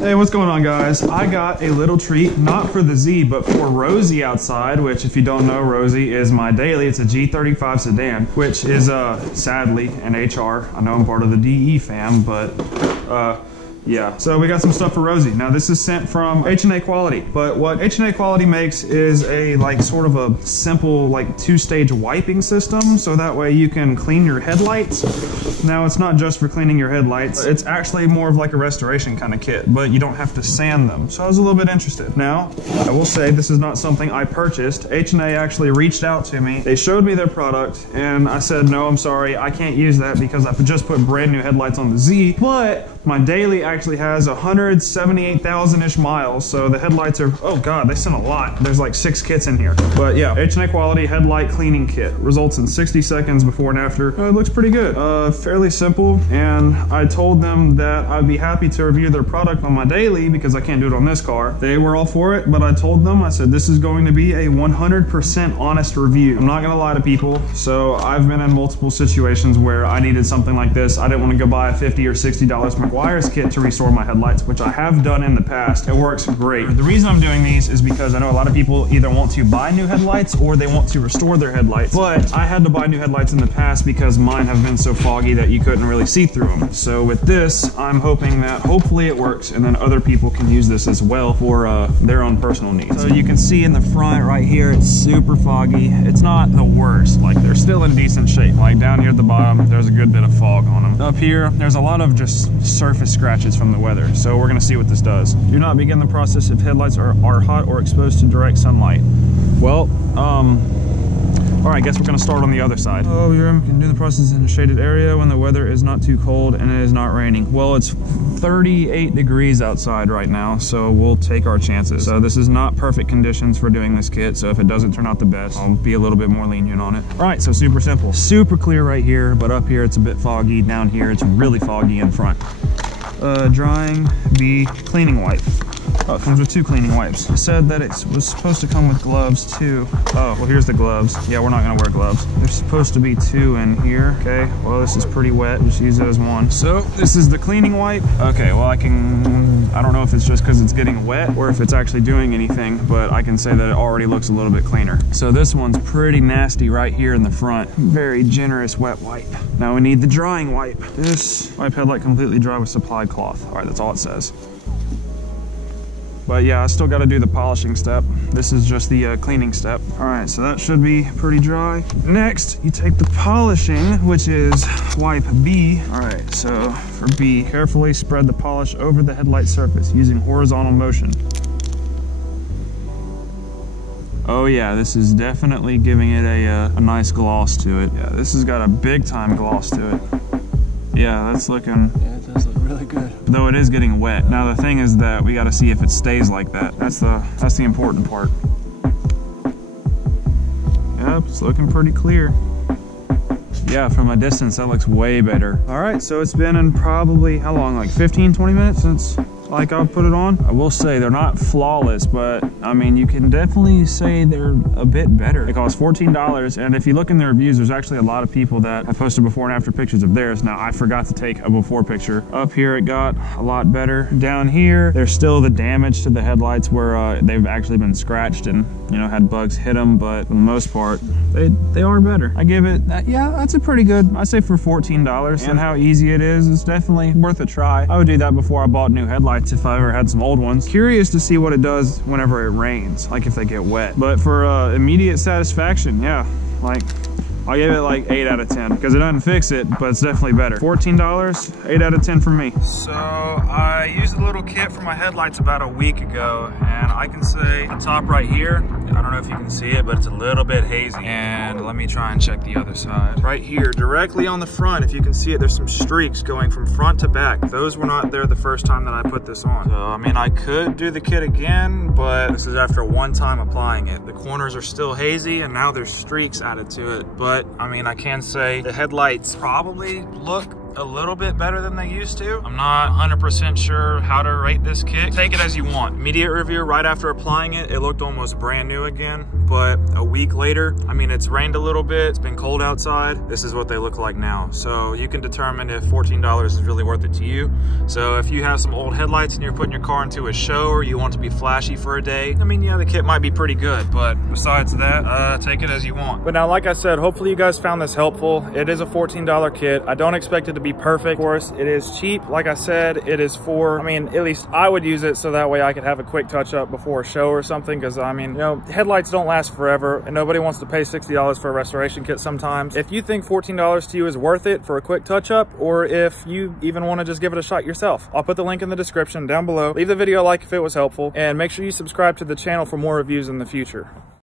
Hey, what's going on, guys? I got a little treat, not for the Z, but for Rosie outside, which if you don't know, Rosie is my daily. It's a G35 sedan, which is sadly an HR. I know I'm part of the DE fam, but yeah, so we got some stuff for Rosie. Now this is sent from H&A Quality, but what H&A Quality makes is a sort of a simple two-stage wiping system, so that way you can clean your headlights. Now it's not just for cleaning your headlights, it's actually more of like a restoration kind of kit, but you don't have to sand them. So I was a little bit interested. Now, I will say this is not something I purchased. H&A actually reached out to me. They showed me their product and I said, no, I'm sorry, I can't use that because I just put brand new headlights on the Z, but my daily actually has 178,000-ish miles, so the headlights are, oh god, they sent a lot. There's like 6 kits in here. But yeah, H&A Quality headlight cleaning kit. Results in 60 seconds before and after. It looks pretty good. Fairly simple, and I told them that I'd be happy to review their product on my daily because I can't do it on this car. They were all for it, but I told them, I said, this is going to be a 100% honest review. I'm not gonna lie to people, so I've been in multiple situations where I needed something like this. I didn't want to go buy a $50 or $60 McGuire's kit to restore my headlights, which I have done in the past. It works great. The reason I'm doing these is because I know a lot of people either want to buy new headlights or they want to restore their headlights, but I had to buy new headlights in the past because mine have been so foggy that you couldn't really see through them. So with this, I'm hoping that hopefully it works and then other people can use this as well for their own personal needs. So you can see in the front right here, it's super foggy. It's not the worst, like they're still in decent shape. Like down here at the bottom, there's a good bit of fog on them. Up here, there's a lot of just surface scratches from the weather. So we're gonna see what this does. Do not begin the process if headlights are hot or exposed to direct sunlight. Well, all right, I guess we're gonna start on the other side. Oh, you can do the process in a shaded area when the weather is not too cold and it is not raining. Well, it's 38 degrees outside right now, so we'll take our chances. So this is not perfect conditions for doing this kit, so if it doesn't turn out the best, I'll be a little bit more lenient on it. All right, so super simple. Super clear right here, but up here it's a bit foggy. Down here it's really foggy in front. Drying B cleaning wipe. Oh, it comes with 2 cleaning wipes. It said that it was supposed to come with gloves too. Oh, well here's the gloves. Yeah, we're not gonna wear gloves. There's supposed to be 2 in here. Okay, well this is pretty wet. Just use it as 1. So this is the cleaning wipe. Okay, well I don't know if it's just because it's getting wet or if it's actually doing anything, but I can say that it already looks a little bit cleaner. So this one's pretty nasty right here in the front. Very generous wet wipe. Now we need the drying wipe. This wipe headlight completely dry with supplied cloth. All right, that's all it says. But yeah, I still got to do the polishing step. This is just the cleaning step. All right, so that should be pretty dry. Next, you take the polishing, which is wipe B. All right, so for B, carefully spread the polish over the headlight surface using horizontal motion. Oh yeah, this is definitely giving it a nice gloss to it. Yeah, this has got a big time gloss to it. Yeah, that's looking... Yeah, it does look really good. Though it is getting wet. Now the thing is that we got to see if it stays like that. That's the important part. Yep, it's looking pretty clear. Yeah, from a distance that looks way better. All right, so it's been in probably, how long, like 15, 20 minutes since I've put it on. I will say they're not flawless, but I mean, you can definitely say they're a bit better. They cost $14, and if you look in the reviews, there's actually a lot of people that have posted before and after pictures of theirs. Now, I forgot to take a before picture. Up here, it got a lot better. Down here, there's still the damage to the headlights where they've actually been scratched and, you know, had bugs hit them, but for the most part, they are better. I give it, yeah, that's a pretty good, I say for $14, and how easy it is, it's definitely worth a try. I would do that before I bought new headlights if I ever had some old ones. Curious to see what it does whenever it rains, like if they get wet. But for immediate satisfaction, yeah, like I'll give it like 8 out of 10 because it doesn't fix it, but it's definitely better. $14, 8 out of 10 for me. So I used a little kit for my headlights about a week ago, and I can say the top right here, I don't know if you can see it, but it's a little bit hazy. And let me try and check the other side. Right here, directly on the front, if you can see it, there's some streaks going from front to back. Those were not there the first time that I put this on. So, I mean, I could do the kit again, but this is after one time applying it. The corners are still hazy, and now there's streaks added to it. But, I mean, I can say the headlights probably look a little bit better than they used to. I'm not 100% sure how to rate this kick. Take it as you want. Immediate review, right after applying it, it looked almost brand new again. But a week later, I mean, it's rained a little bit, it's been cold outside. This is what they look like now. So you can determine if $14 is really worth it to you. So if you have some old headlights and you're putting your car into a show, or you want to be flashy for a day, I mean, yeah, the kit might be pretty good. But besides that, take it as you want. But now, like I said, hopefully you guys found this helpful. It is a $14 kit. I don't expect it to be perfect. Of course, it is cheap. Like I said, it is for, I mean, at least I would use it so that way I could have a quick touch up before a show or something. Because I mean, you know, headlights don't last forever and nobody wants to pay $60 for a restoration kit sometimes. If you think $14 to you is worth it for a quick touch up, or if you even want to just give it a shot yourself, I'll put the link in the description down below. Leave the video a like if it was helpful, and make sure you subscribe to the channel for more reviews in the future.